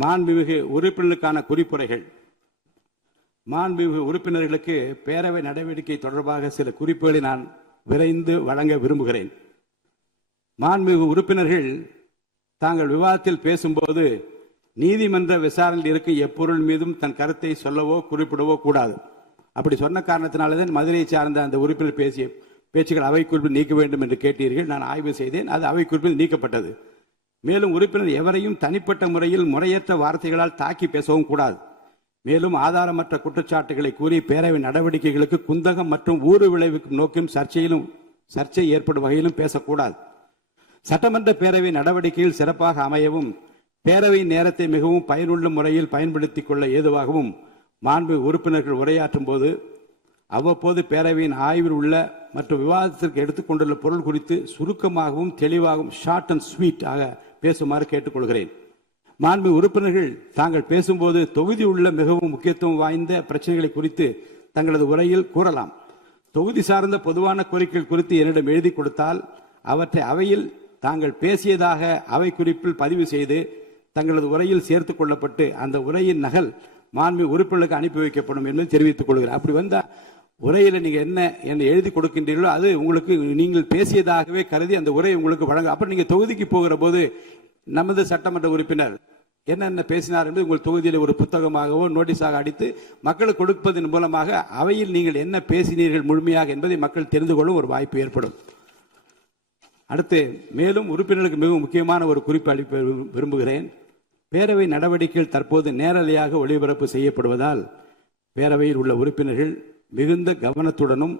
மாண்புமிகு உறுப்பினர்களுக்கான குறிப்புரைகள். மாண்புமிகு உறுப்பினர்களுக்கு பேரவை நடவடிக்கை தொடர்பாக சில குறிப்புகளை நான் விரைந்து வழங்க விரும்புகிறேன். மாண்புமிகு உறுப்பினர்கள் தாங்கள் விவாதத்தில் பேசும்போது நீதிமன்ற விசாரணையில் இருக்க எப்பொருள் மீதும் தன் கருத்தை சொல்லவோ குறிப்பிடவோ கூடாது. அப்படி சொன்ன காரணத்தினால்தான் மதுரையை சார்ந்த அந்த உறுப்பினர் பேசிய பேச்சுக்கள் அவை குறிப்பில் நீக்க வேண்டும் என்று கேட்டீர்கள். நான் ஆய்வு செய்தேன், அது அவை குறிப்பில் நீக்கப்பட்டது. மேலும் உறுப்பினர் எவரையும் தனிப்பட்ட முறையில் முறையற்ற வார்த்தைகளால் தாக்கி பேசவும் கூடாது. மேலும் ஆதாரமற்ற குற்றச்சாட்டுகளை கூறி பேரவை நடவடிக்கைகளுக்கு குந்தகம் மற்றும் ஊறு விளைவிக்கும் நோக்கிலும் சர்ச்சை ஏற்படும் வகையிலும் பேசக்கூடாது. சட்டமன்ற பேரவை நடவடிக்கைகள் சிறப்பாக அமையவும் பேரவையின் நேரத்தை மிகவும் பயனுள்ள முறையில் பயன்படுத்திக் கொள்ள ஏதுவாகவும் மாண்பு உறுப்பினர்கள் உரையாற்றும் போது அவ்வப்போது பேரவையின் ஆய்வில் உள்ள மற்றும் விவாதத்திற்கு எடுத்துக்கொண்டுள்ள பொருள் குறித்து சுருக்கமாகவும் தெளிவாகவும் ஷார்ட் அண்ட் ஸ்வீட் ஆக பேசுமாறு கேட்டுக்கொள்கிறேன். மாண்பு உறுப்பினர்கள் தாங்கள் பேசும்போது தொகுதி உள்ள மிகவும் முக்கியத்துவம் வாய்ந்த பிரச்சனைகளை குறித்து தங்களது உரையில் கூறலாம். தொகுதி சார்ந்த பொதுவான கோரிக்கைகள் குறித்து என்னிடம் எழுதி கொடுத்தால் அவற்றை அவையில் தாங்கள் பேசியதாக அவை குறிப்பில் பதிவு செய்து தங்களது உரையில் சேர்த்துக் கொள்ளப்பட்டு அந்த உரையின் நகல் மாண்பு உறுப்பினர்களுக்கு அனுப்பி வைக்கப்படும் என்று தெரிவித்துக் கொள்கிறேன். அப்படி வந்தா உரையில் நீங்க என்ன எழுதி கொடுக்கின்றீர்களோ அது உங்களுக்கு நீங்கள் பேசியதாகவே கருதி அந்த உரை உங்களுக்கு வழங்க. அப்புறம் நீங்க தொகுதிக்கு போகிற போது நமது சட்டமன்ற உறுப்பினர் என்னென்ன பேசினார் என்று உங்கள் தொகுதியில் ஒரு புத்தகமாகவோ நோட்டீஸாக அடித்து மக்களுக்கு கொடுப்பதன் மூலமாக அவையில் நீங்கள் என்ன பேசினீர்கள் முழுமையாக என்பதை மக்கள் தெரிந்து கொள்ளும் ஒரு வாய்ப்பு ஏற்படும். அடுத்து மேலும் உறுப்பினர்களுக்கு மிகவும் முக்கியமான ஒரு குறிப்பு அளிக்க விரும்புகிறேன். பேரவை நடவடிக்கைகள் தற்போது நேரலையாக ஒளிபரப்பு செய்யப்படுவதால் பேரவையில் உள்ள உறுப்பினர்கள் மிகுந்த கவனத்துடனும்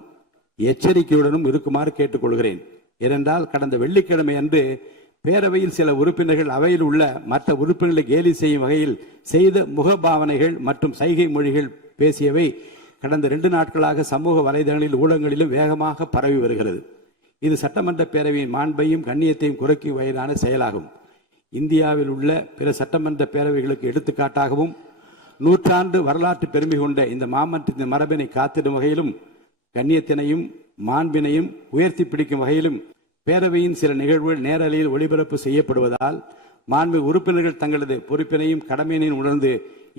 எச்சரிக்கையுடனும் இருக்குமாறு கேட்டுக்கொள்கிறேன். ஏனென்றால் கடந்த வெள்ளிக்கிழமை அன்று பேரவையில் சில உறுப்பினர்கள் அவையில் உள்ள மற்ற உறுப்பினர்களை கேலி செய்யும் வகையில் செய்த முகபாவனைகள் மற்றும் சைகை மொழிகள் பேசியவை கடந்த 2 நாட்களாக சமூக வலைதளங்களில் ஊடகங்களிலும் வேகமாக பரவி வருகிறது. இது சட்டமன்ற பேரவையின் மாண்பையும் கண்ணியத்தையும் குறைக்கும் வகையிலான செயலாகும். இந்தியாவில் உள்ள பிற சட்டமன்ற பேரவைகளுக்கு எடுத்துக்காட்டாகவும் நூற்றாண்டு வரலாற்று பெருமை கொண்ட இந்த மாமன்றத்தின் மரபினை காத்திடும் வகையிலும் கண்ணியத்தினையும் மாண்பினையும் உயர்த்தி பிடிக்கும் வகையிலும் பேரவையின் சில நிகழ்வுகள் நேரலையில் ஒளிபரப்பு செய்யப்படுவதால் மாண்பு உறுப்பினர்கள் தங்களது பொறுப்பினையும் கடமையினையும் உணர்ந்து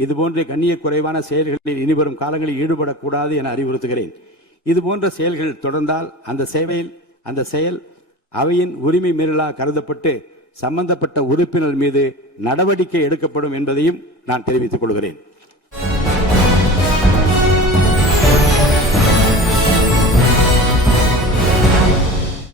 இதுபோன்ற கண்ணிய குறைவான செயல்களில் இனிவரும் காலங்களில் ஈடுபடக்கூடாது என அறிவுறுத்துகிறேன். இதுபோன்ற செயல்கள் தொடர்ந்தால் அந்த செயல் அவையின் உரிமை மீறலாக கருதப்பட்டு சம்பந்தப்பட்ட உறுப்பினர் மீது நடவடிக்கை எடுக்கப்படும் என்பதையும் நான் தெரிவித்துக் கொள்கிறேன்.